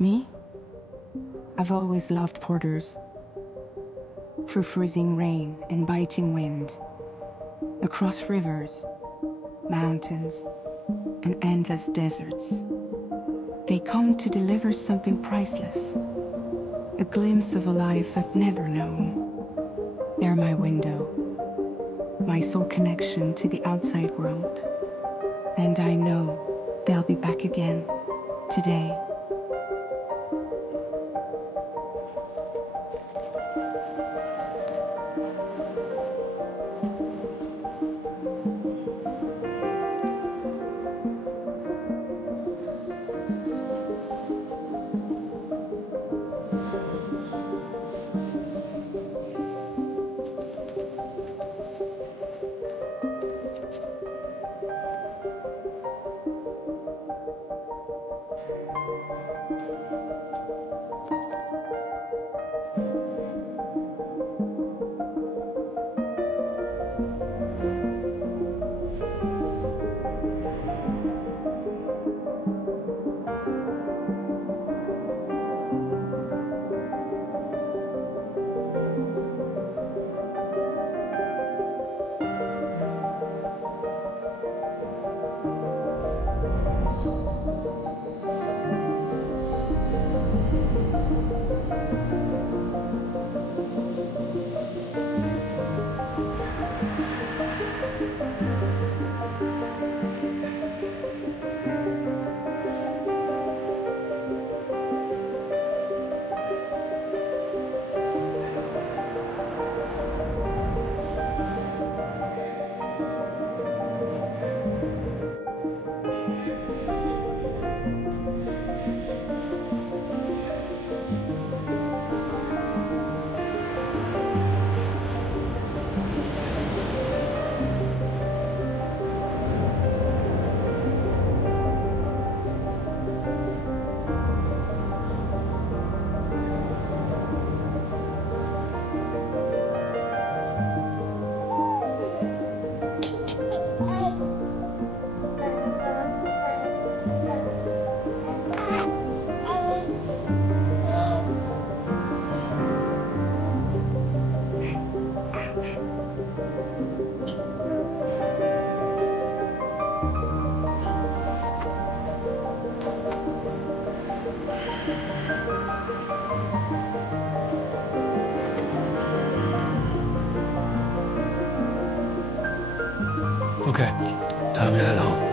Me? I've always loved porters. Through freezing rain and biting wind, across rivers, mountains, and endless deserts. They come to deliver something priceless, a glimpse of a life I've never known. They're my window, my sole connection to the outside world. And I know they'll be back again today. Okay, time to head home.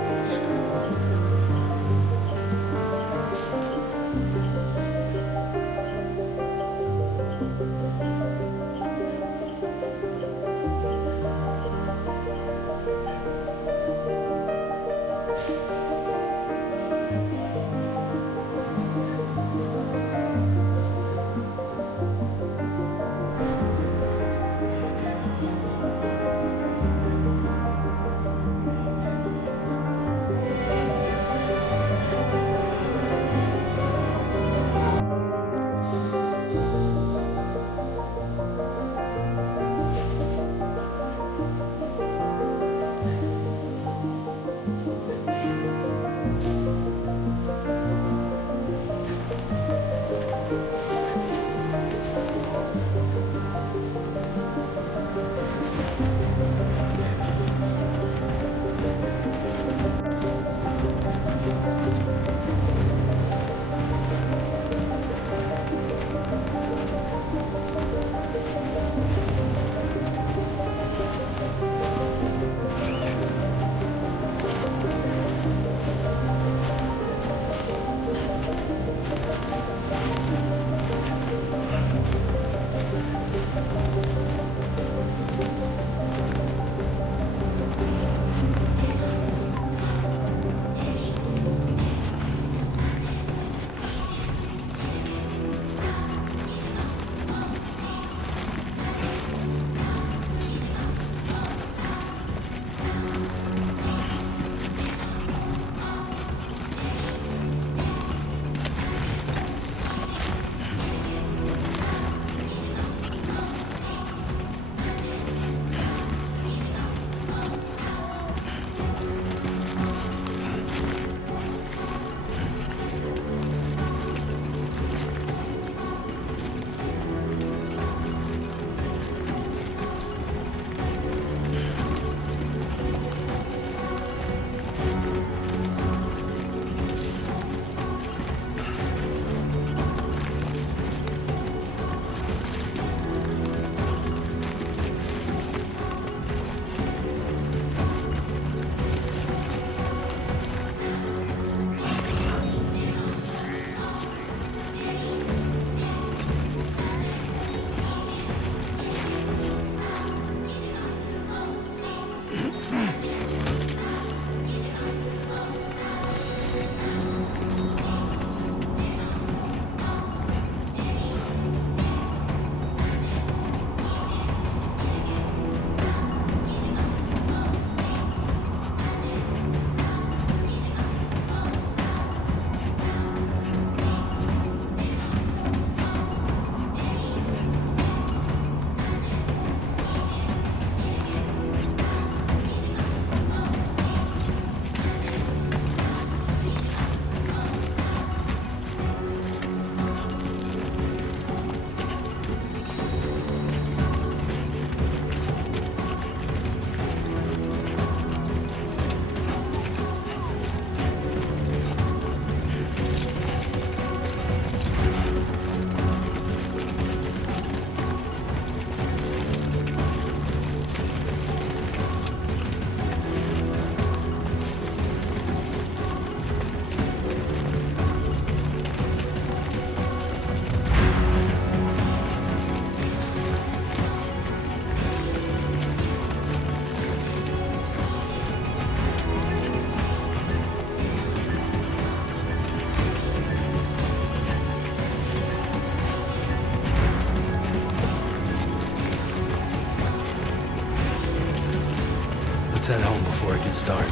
Let's head home before it gets dark.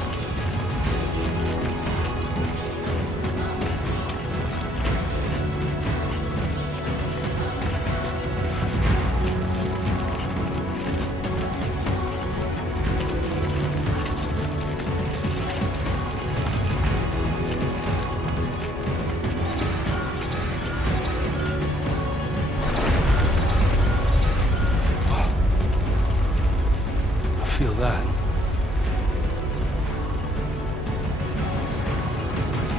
Feel that.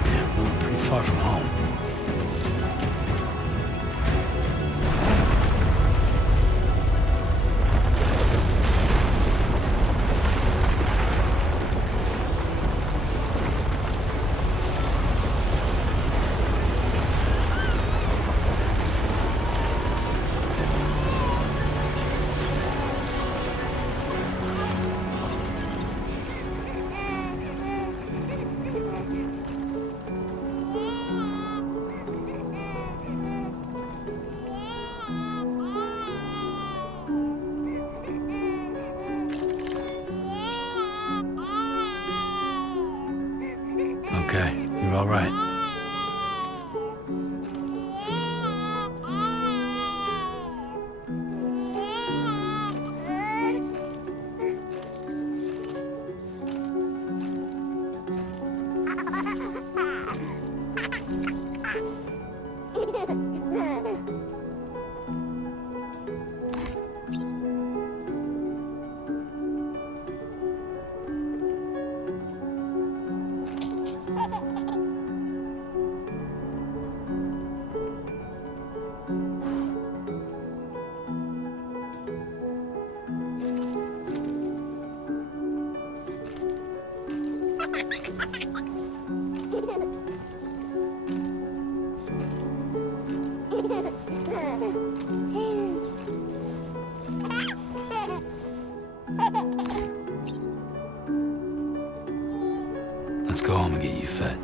Damn, we were pretty far from home. Okay, you're all right. Let's go home and get you fed.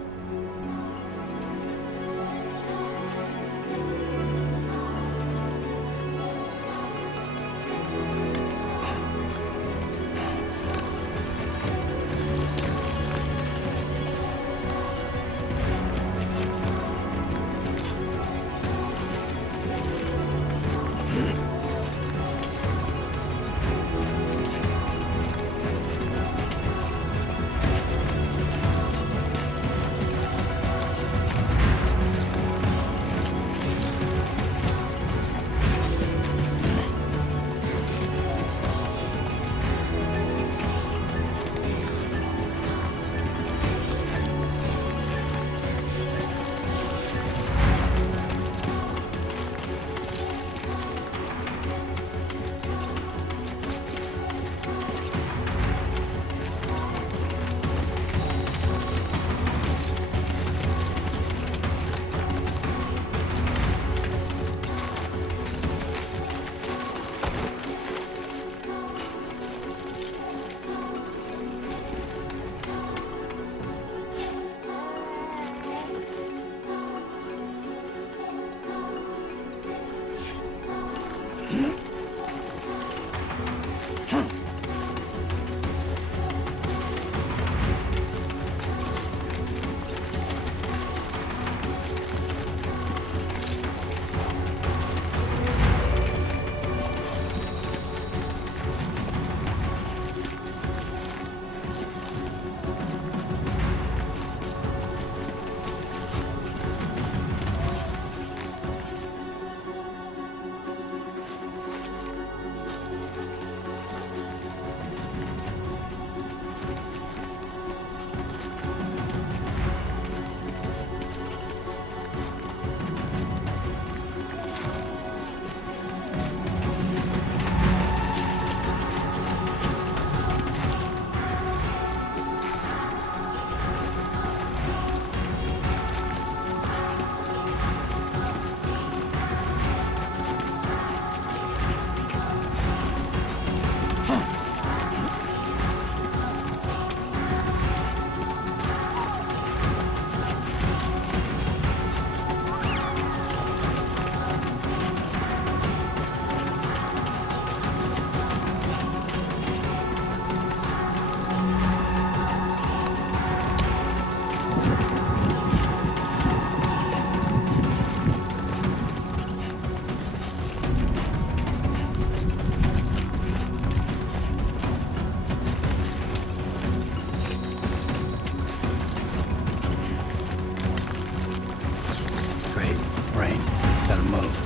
train. Gotta move.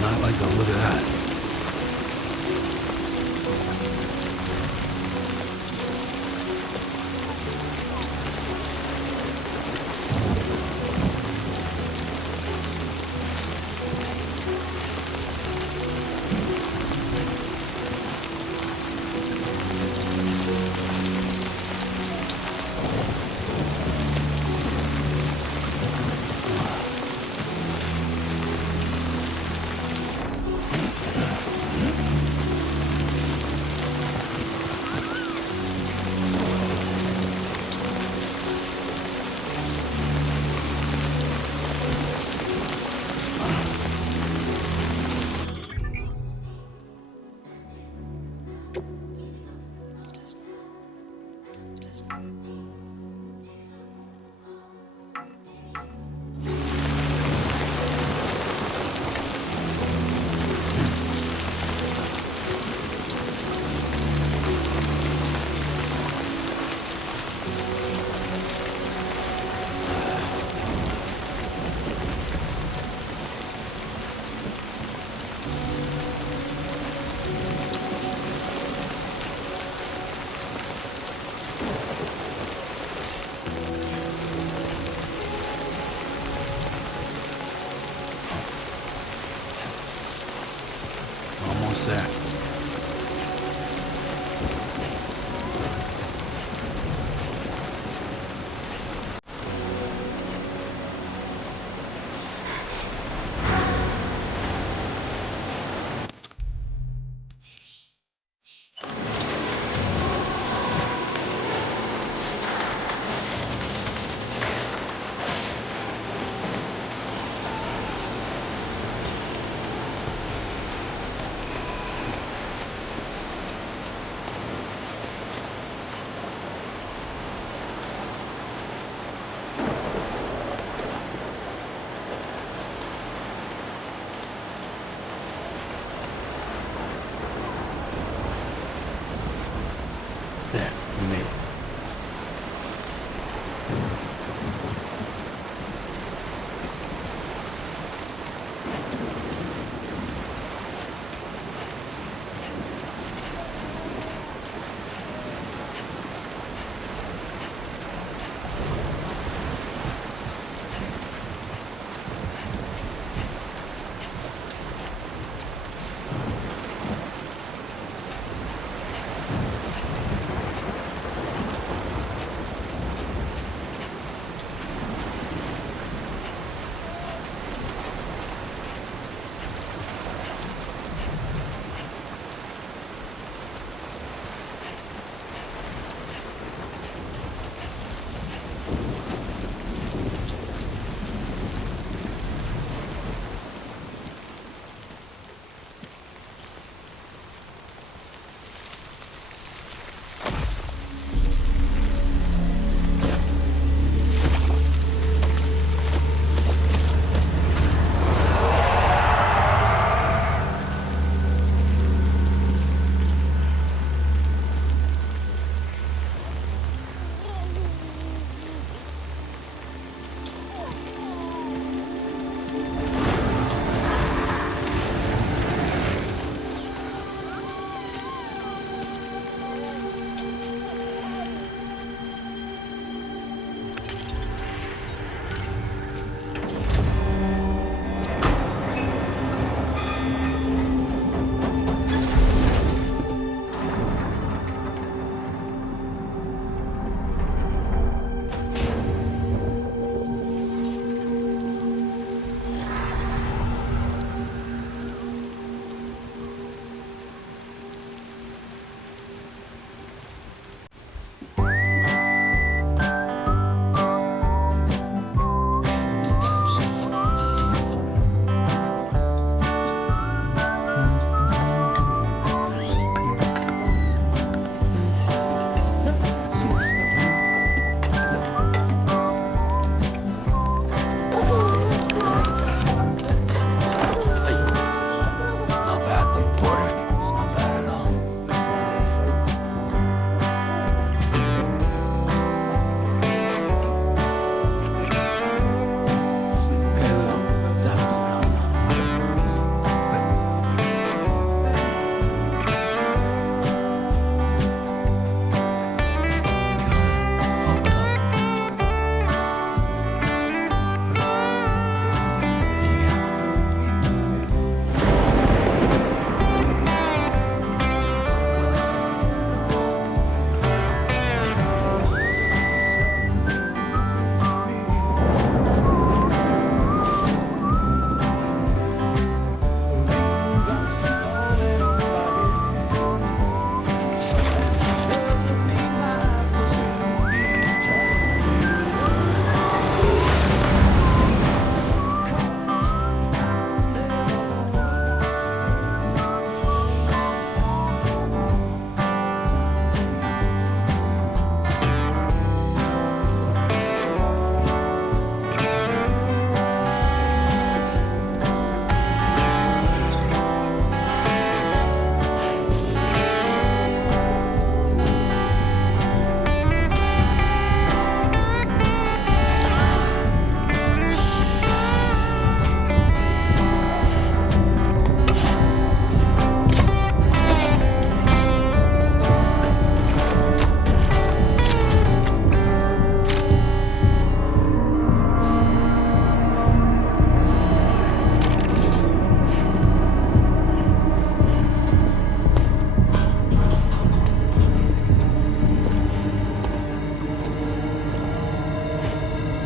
Not like the look of that. Almost there.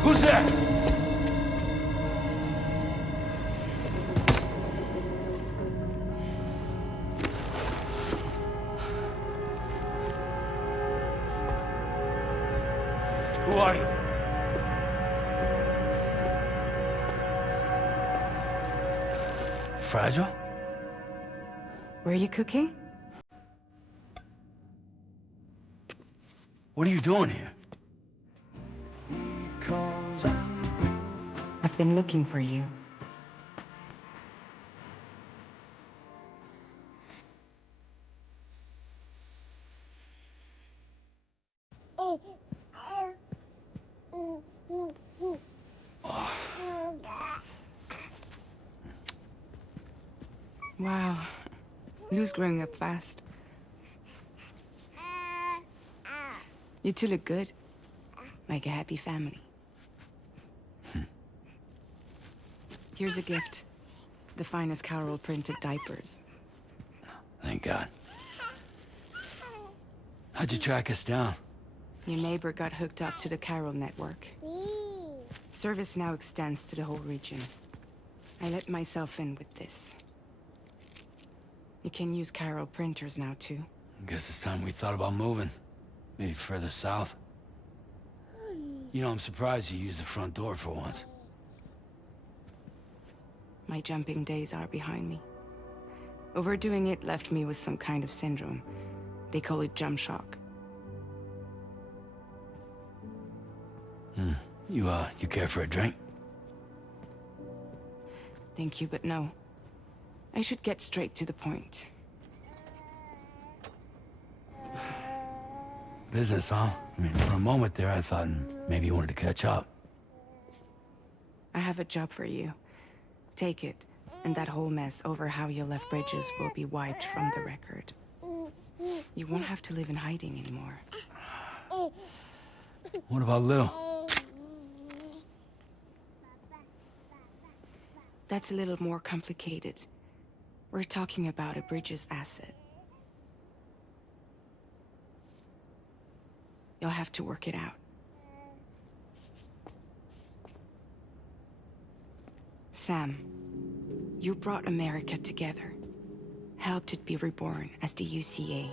Who's there? Who are you? Fragile? Were you cooking? What are you doing here? I've been looking for you. Wow. Lou's growing up fast. You two look good. Like a happy family. Here's a gift. The finest Carol printed diapers. Thank God. How'd you track us down? Your neighbor got hooked up to the Carol network. Service now extends to the whole region. I let myself in with this. You can use Carol printers now, too. Guess it's time we thought about moving. Maybe further south. You know, I'm surprised you used the front door for once. My jumping days are behind me. Overdoing it left me with some kind of syndrome. They call it jump shock. You care for a drink? Thank you, but no. I should get straight to the point. Business, huh? I mean, for a moment there, I thought maybe you wanted to catch up. I have a job for you. Take it, and that whole mess over how you left Bridges will be wiped from the record. You won't have to live in hiding anymore. What about Lil? That's a little more complicated. We're talking about a Bridges asset. You'll have to work it out. Sam, you brought America together. Helped it be reborn as the UCA.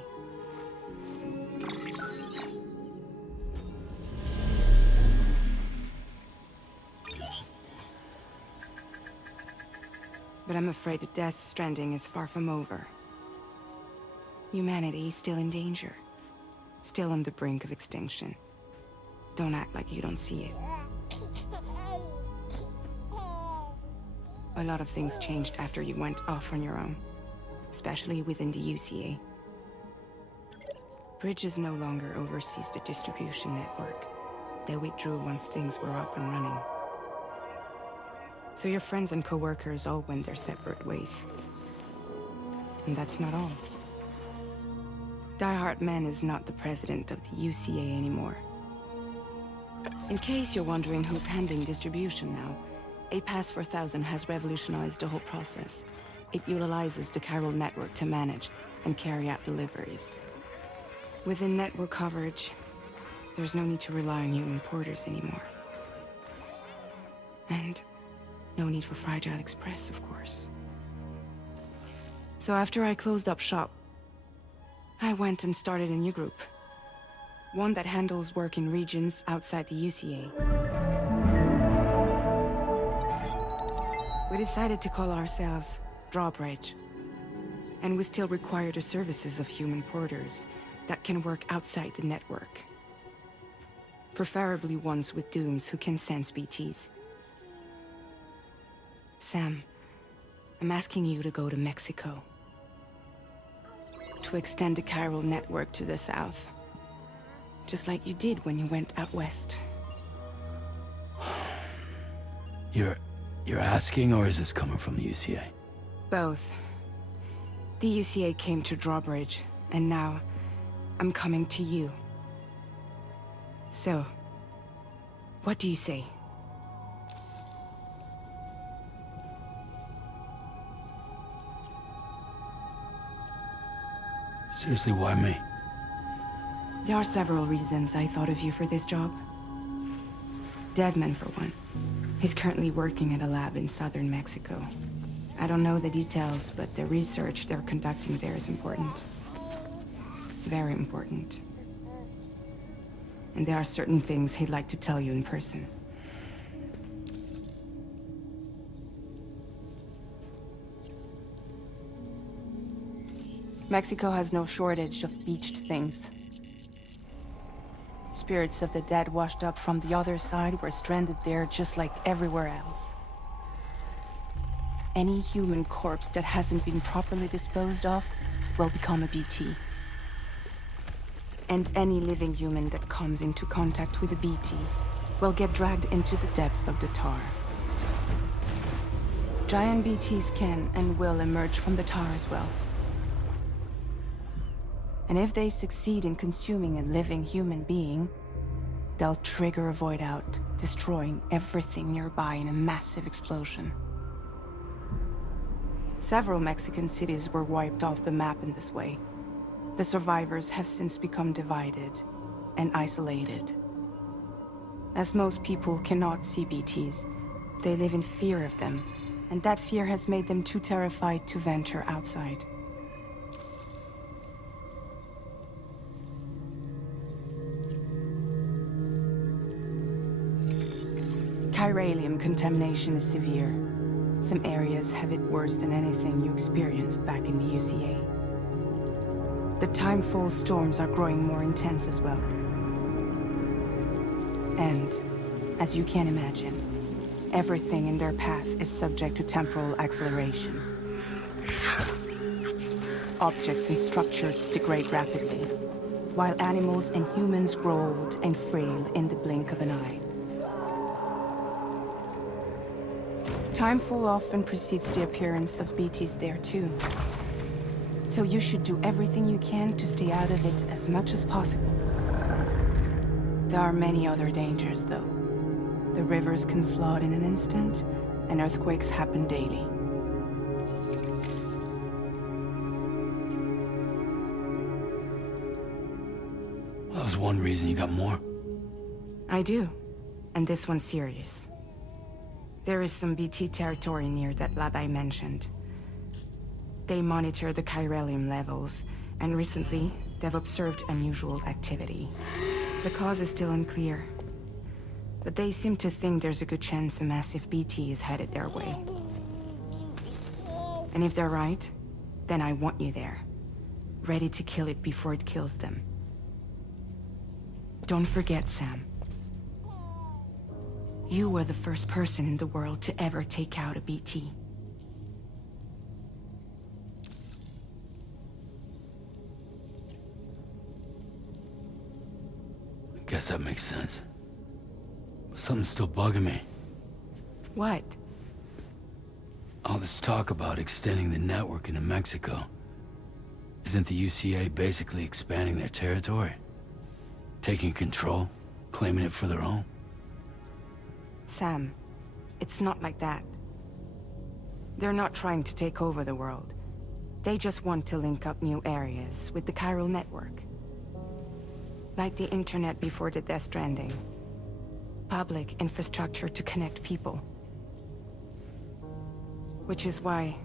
But I'm afraid that Death Stranding is far from over. Humanity is still in danger. Still on the brink of extinction. Don't act like you don't see it. A lot of things changed after you went off on your own. Especially within the UCA. Bridges no longer oversees the distribution network. They withdrew once things were up and running. So your friends and co-workers all went their separate ways. And that's not all. Die Hard Man is not the president of the UCA anymore. In case you're wondering who's handling distribution now, A Pass 4000 has revolutionized the whole process. It utilizes the Carol network to manage and carry out deliveries. Within network coverage, there's no need to rely on human porters anymore. And no need for Fragile Express, of course. So after I closed up shop, I went and started a new group. One that handles work in regions outside the UCA. We decided to call ourselves Drawbridge. And we still require the services of human porters that can work outside the network. Preferably ones with dooms who can sense BTs. Sam, I'm asking you to go to Mexico. To extend the Carol network to the south. Just like you did when you went out west. You're asking, or is this coming from the UCA? Both. The UCA came to Drawbridge, and now I'm coming to you. So, what do you say? Seriously, why me? There are several reasons I thought of you for this job. Deadman, for one. He's currently working at a lab in southern Mexico. I don't know the details, but the research they're conducting there is important. Very important. And there are certain things he'd like to tell you in person. Mexico has no shortage of beached things. Spirits of the dead washed up from the other side were stranded there just like everywhere else. Any human corpse that hasn't been properly disposed of will become a BT. And any living human that comes into contact with a BT will get dragged into the depths of the tar. Giant BTs can and will emerge from the tar as well. And if they succeed in consuming a living human being, they'll trigger a void out, destroying everything nearby in a massive explosion. Several Mexican cities were wiped off the map in this way. The survivors have since become divided and isolated. As most people cannot see BTs, they live in fear of them, and that fear has made them too terrified to venture outside. Chiralium contamination is severe. Some areas have it worse than anything you experienced back in the UCA. The timefall storms are growing more intense as well. And, as you can imagine, everything in their path is subject to temporal acceleration. Objects and structures degrade rapidly, while animals and humans grow old and frail in the blink of an eye. Timefall often precedes the appearance of BTs there too. So you should do everything you can to stay out of it as much as possible. There are many other dangers, though. The rivers can flood in an instant, and earthquakes happen daily. That was one reason you got more. I do, and this one's serious. There is some BT territory near that lab I mentioned. They monitor the chiralium levels, and recently, they've observed unusual activity. The cause is still unclear, but they seem to think there's a good chance a massive BT is headed their way. And if they're right, then I want you there, ready to kill it before it kills them. Don't forget, Sam. You were the first person in the world to ever take out a BT. Guess that makes sense. But something's still bugging me. What? All this talk about extending the network into Mexico. Isn't the UCA basically expanding their territory? Taking control? Claiming it for their own? Sam, it's not like that. They're not trying to take over the world. They just want to link up new areas with the chiral network. Like the internet before the Death Stranding. Public infrastructure to connect people. Which is why,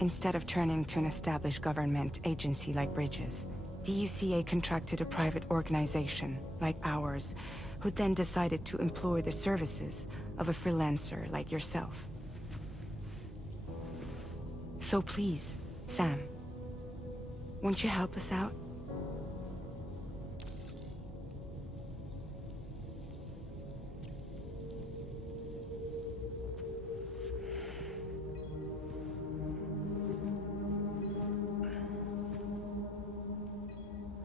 instead of turning to an established government agency like Bridges, the UCA contracted a private organization, like ours, who then decided to employ the services of a freelancer like yourself. So please, Sam, won't you help us out?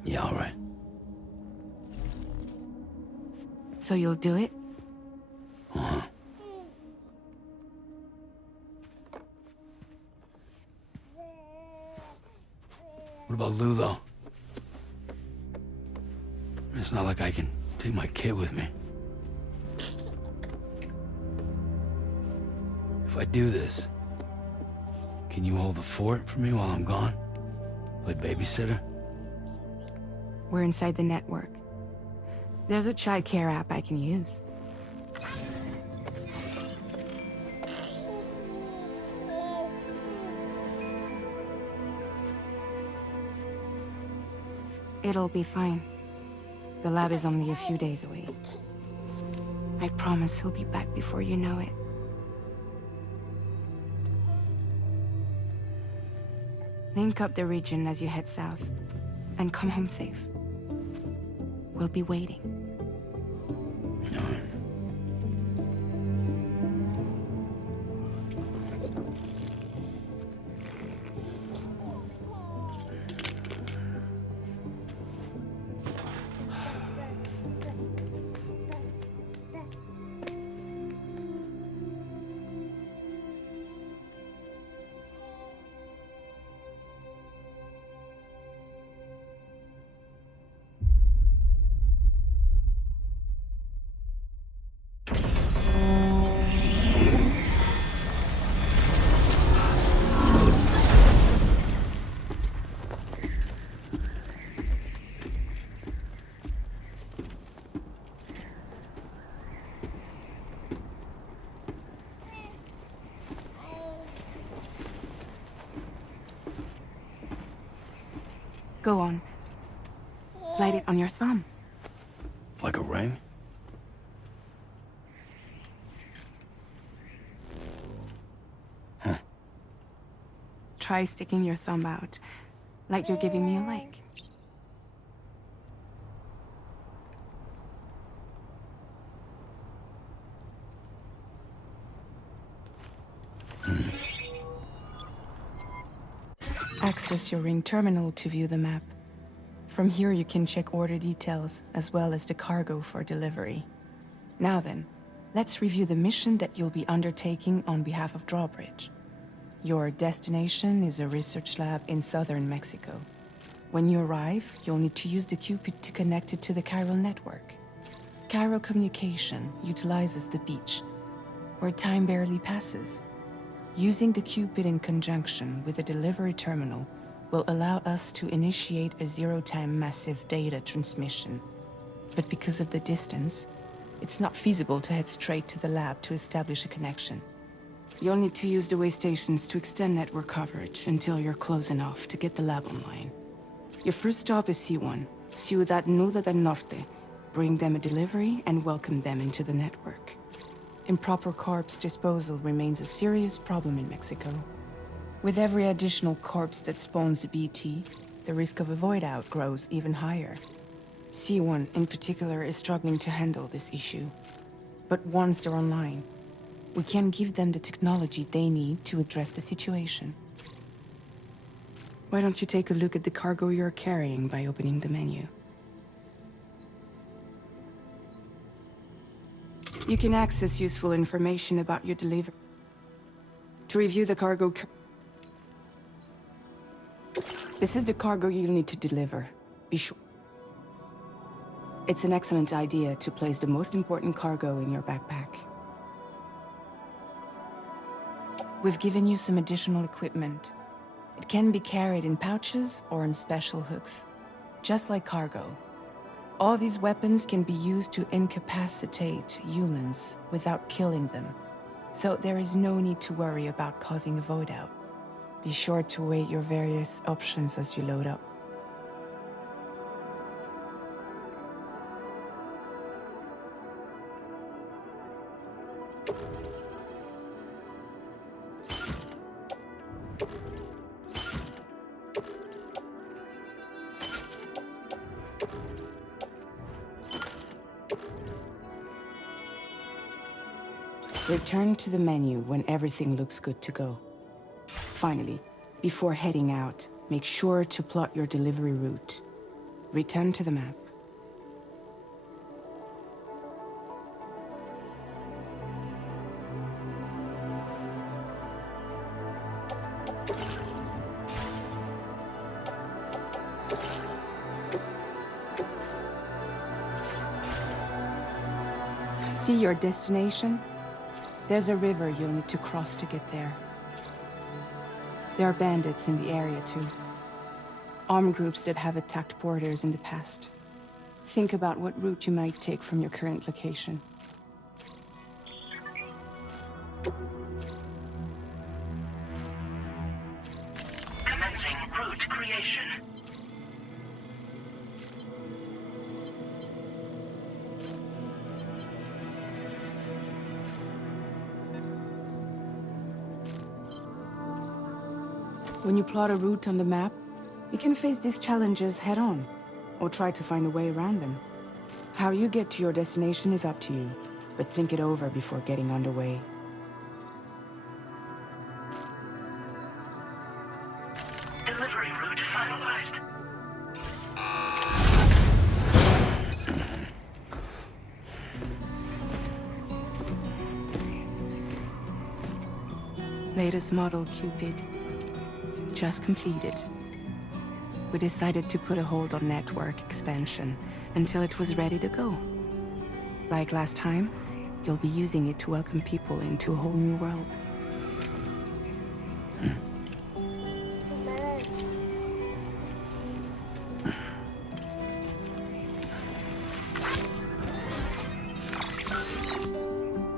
Yeah, all right. So you'll do it? Uh-huh. What about Lou, though? It's not like I can take my kid with me. If I do this, can you hold the fort for me while I'm gone? Play babysitter? We're inside the network. There's a child care app I can use. It'll be fine. The lab is only a few days away. I promise he'll be back before you know it. Link up the region as you head south, and come home safe. We'll be waiting. Go on. Slide it on your thumb. Like a ring? Huh. Try sticking your thumb out, like you're giving me a like. Access your ring terminal to view the map. From here you can check order details, as well as the cargo for delivery. Now then, let's review the mission that you'll be undertaking on behalf of Drawbridge. Your destination is a research lab in southern Mexico. When you arrive, you'll need to use the Cupid to connect it to the chiral network. Chiral communication utilizes the beach, where time barely passes. Using the Cupid in conjunction with the delivery terminal will allow us to initiate a zero-time massive data transmission. But because of the distance, it's not feasible to head straight to the lab to establish a connection. You'll need to use the way stations to extend network coverage until you're close enough to get the lab online. Your first stop is C1, Ciudad Nuda del Norte. Bring them a delivery and welcome them into the network. Improper corpse disposal remains a serious problem in Mexico. With every additional corpse that spawns a BT, the risk of a void out grows even higher. C1 in particular is struggling to handle this issue. But once they're online, we can give them the technology they need to address the situation. Why don't you take a look at the cargo you're carrying by opening the menu? You can access useful information about your delivery. To review the cargo... This is the cargo you'll need to deliver. Be sure. It's an excellent idea to place the most important cargo in your backpack. We've given you some additional equipment. It can be carried in pouches or in special hooks, just like cargo. All these weapons can be used to incapacitate humans without killing them, so there is no need to worry about causing a void out. Be sure to weigh your various options as you load up. Return to the menu when everything looks good to go. Finally, before heading out, make sure to plot your delivery route. Return to the map. See your destination? There's a river you'll need to cross to get there. There are bandits in the area too. Armed groups that have attacked borders in the past. Think about what route you might take from your current location. Commencing route creation. When you plot a route on the map, you can face these challenges head-on, or try to find a way around them. How you get to your destination is up to you, but think it over before getting underway. Delivery route finalized. Latest model Cupid. Just completed. We decided to put a hold on network expansion until it was ready to go. Like last time, you'll be using it to welcome people into a whole new world.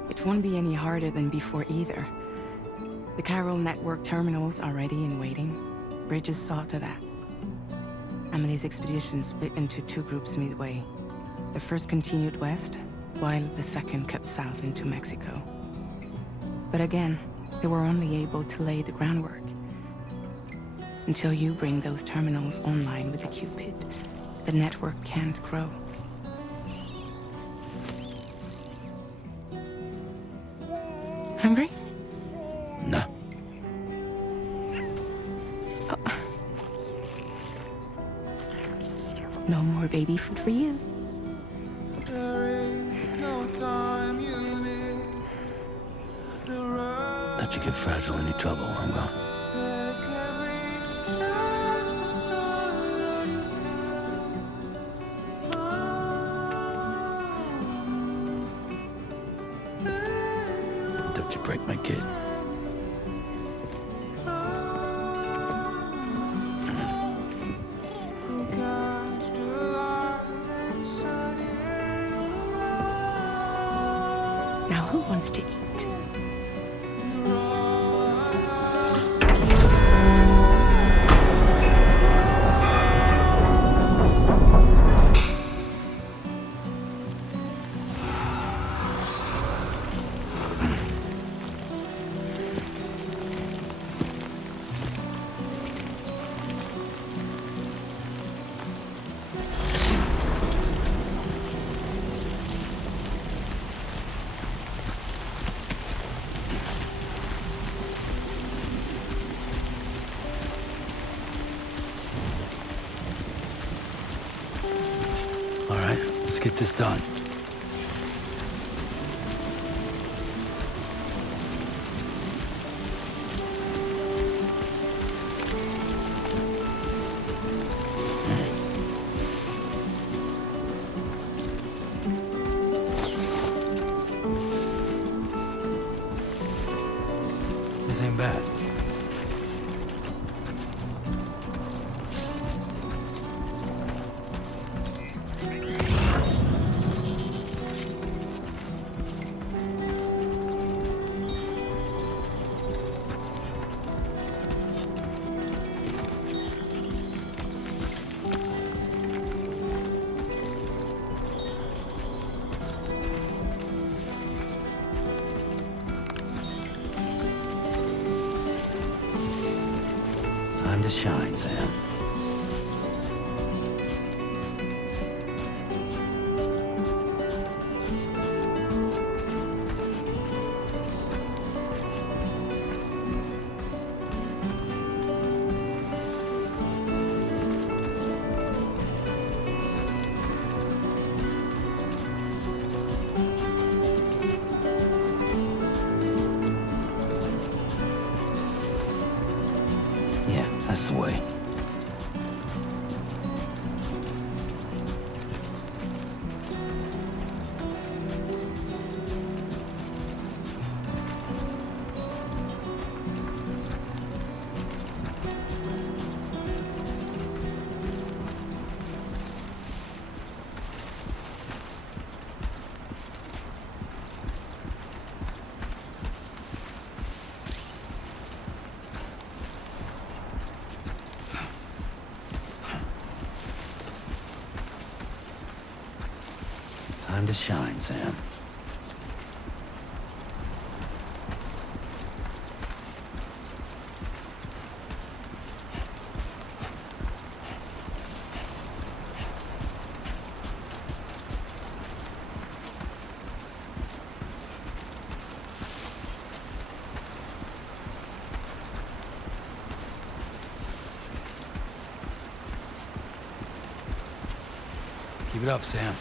It won't be any harder than before either. The Carol network terminals are ready and waiting. Bridges saw to that. Emily's expedition split into two groups midway. The first continued west, while the second cut south into Mexico. But again, they were only able to lay the groundwork. Until you bring those terminals online with the Cupid, the network can't grow. Hungry? No. No more baby food for you. Let you get fragile any trouble, I'm gone. Don't you break my kid. Now who wants to eat? All right, let's get this done. This ain't bad. Time to shine, Sam. Yeah, that's the way. Time to shine, Sam. Keep it up, Sam.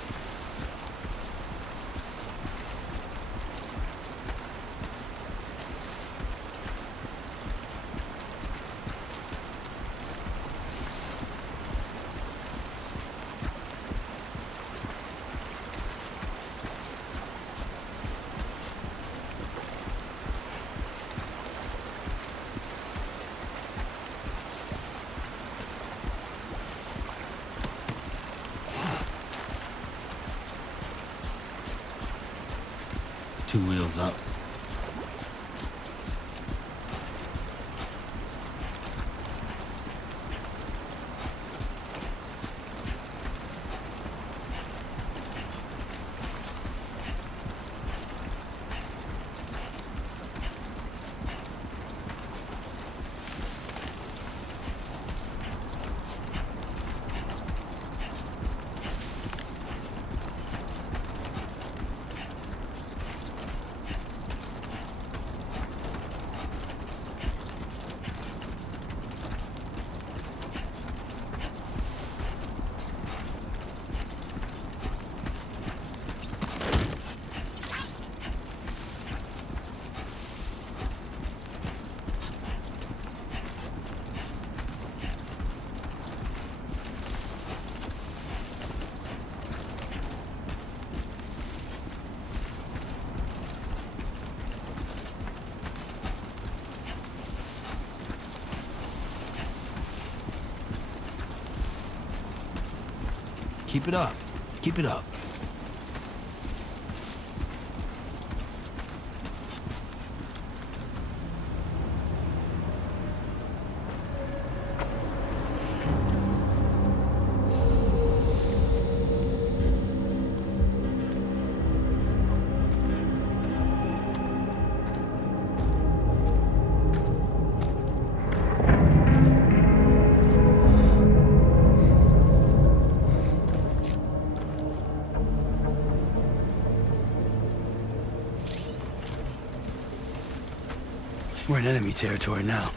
Two wheels up. Keep it up. Keep it up. We're in enemy territory now.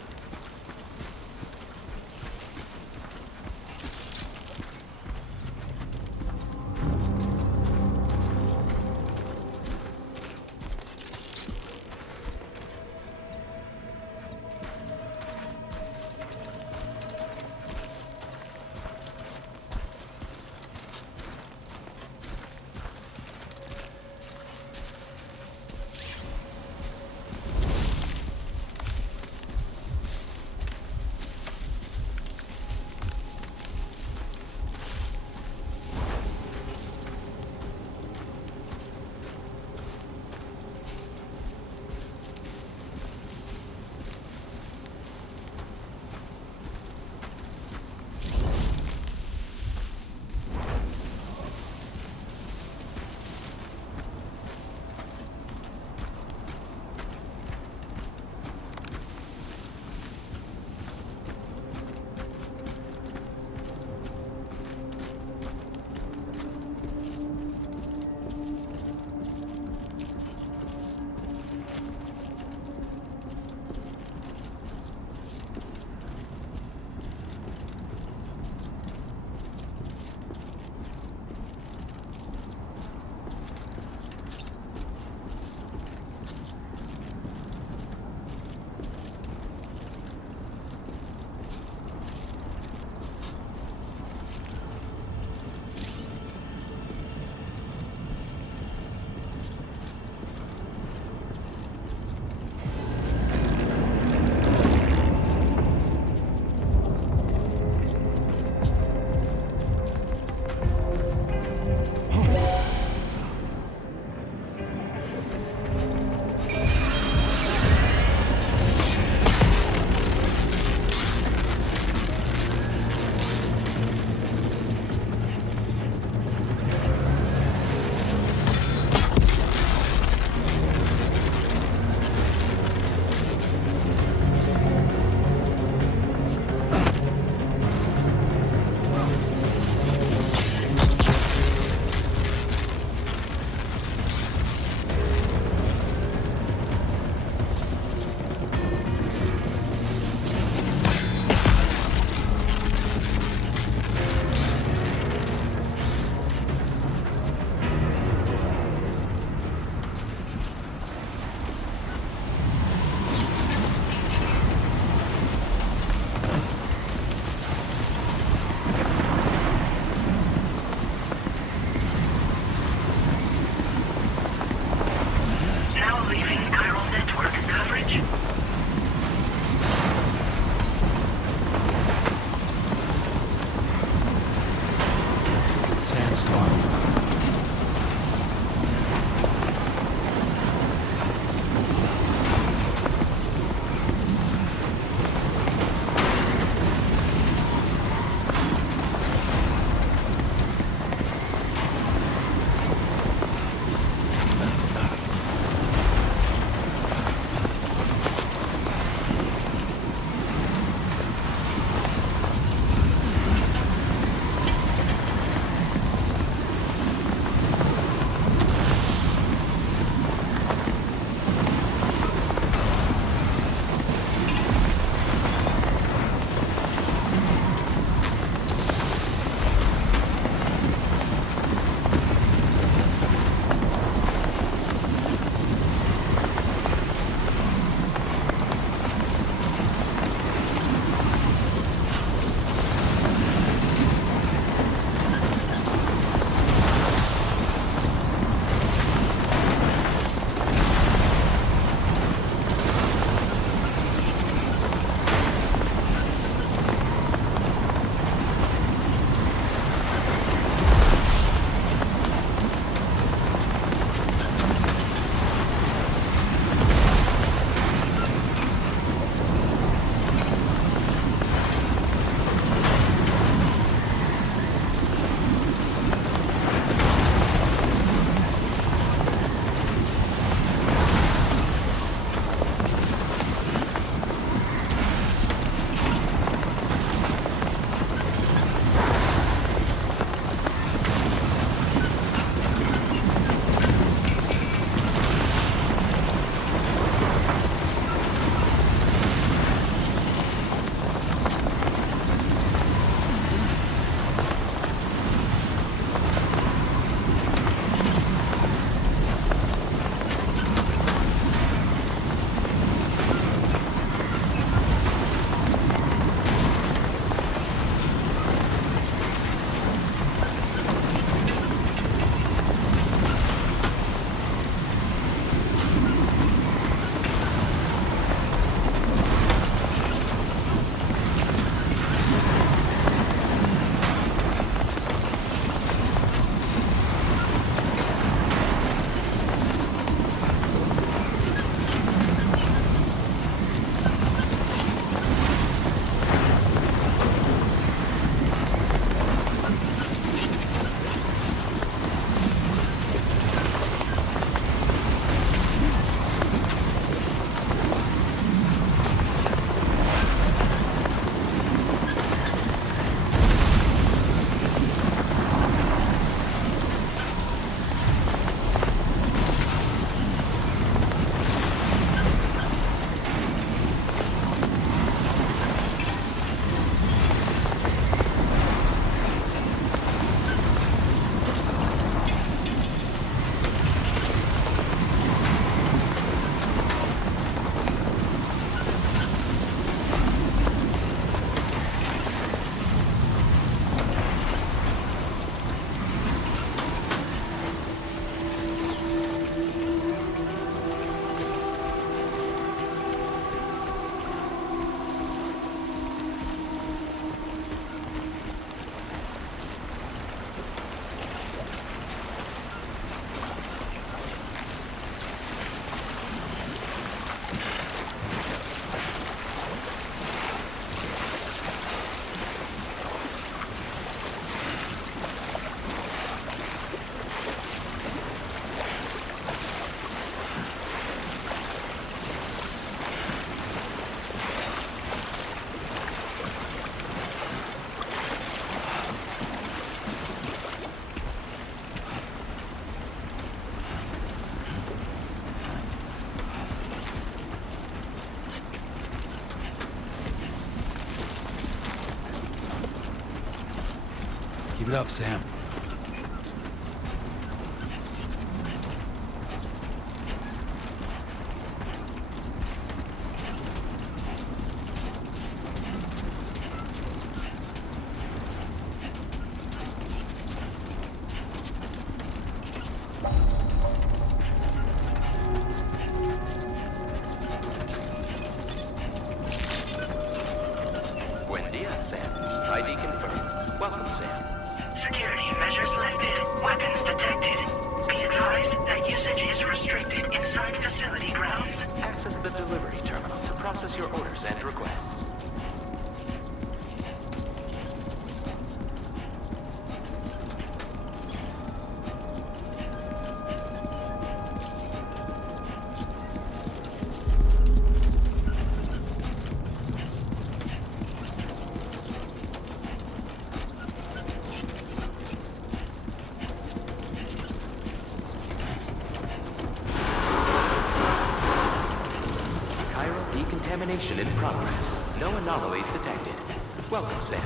Keep it up, Sam. Buen dia, Sam. ID confirmed. Welcome, Sam. Security measures lifted. Weapons detected. Be advised that usage is restricted inside facility grounds. Access the delivery terminal to process your orders and requests. Decontamination in progress. No anomalies detected. Welcome, Sam.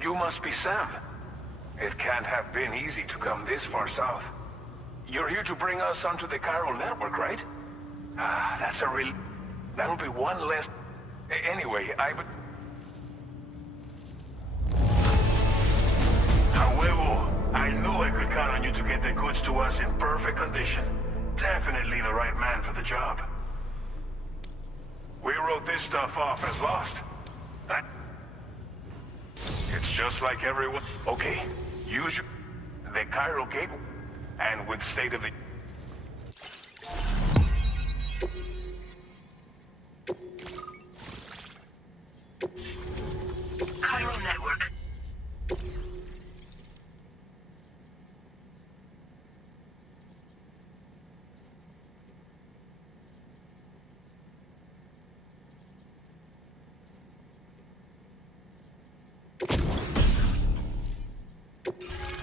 You must be Sam. It can't have been easy to come this far south. You're here to bring us onto the chiral network, right? Ah, that's a real... That'll be one less... Anyway, However, I knew I could count on you to get the goods to us in perfect condition. Definitely the right man for the job. We wrote this stuff off as lost. It's just like everyone... Okay, use the chiral gate, and with state of the... Chiral network.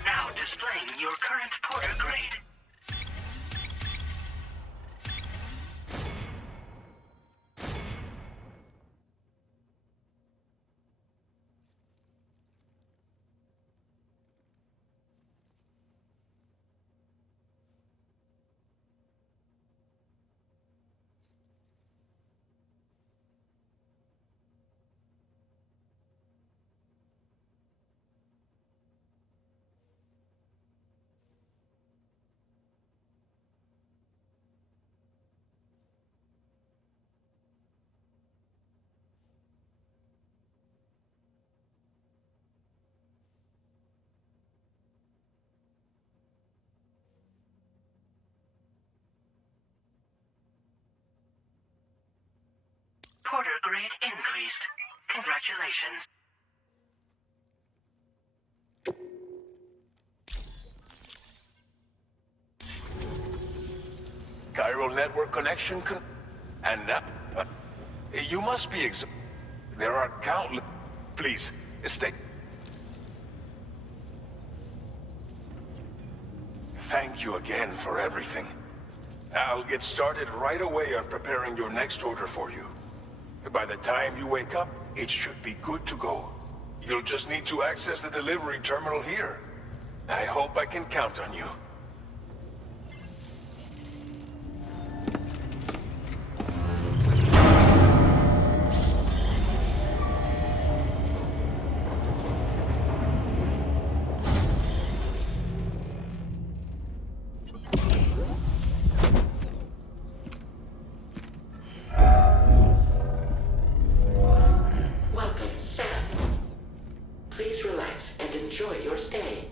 Now displaying your current Porter grade. Porter grade increased. Congratulations. Chiral network connection and now... you must be there are countless... Please, stay... Thank you again for everything. I'll get started right away on preparing your next order for you. By the time you wake up, it should be good to go. You'll just need to access the delivery terminal here. I hope I can count on you. Welcome, Sam. Please relax and enjoy your stay.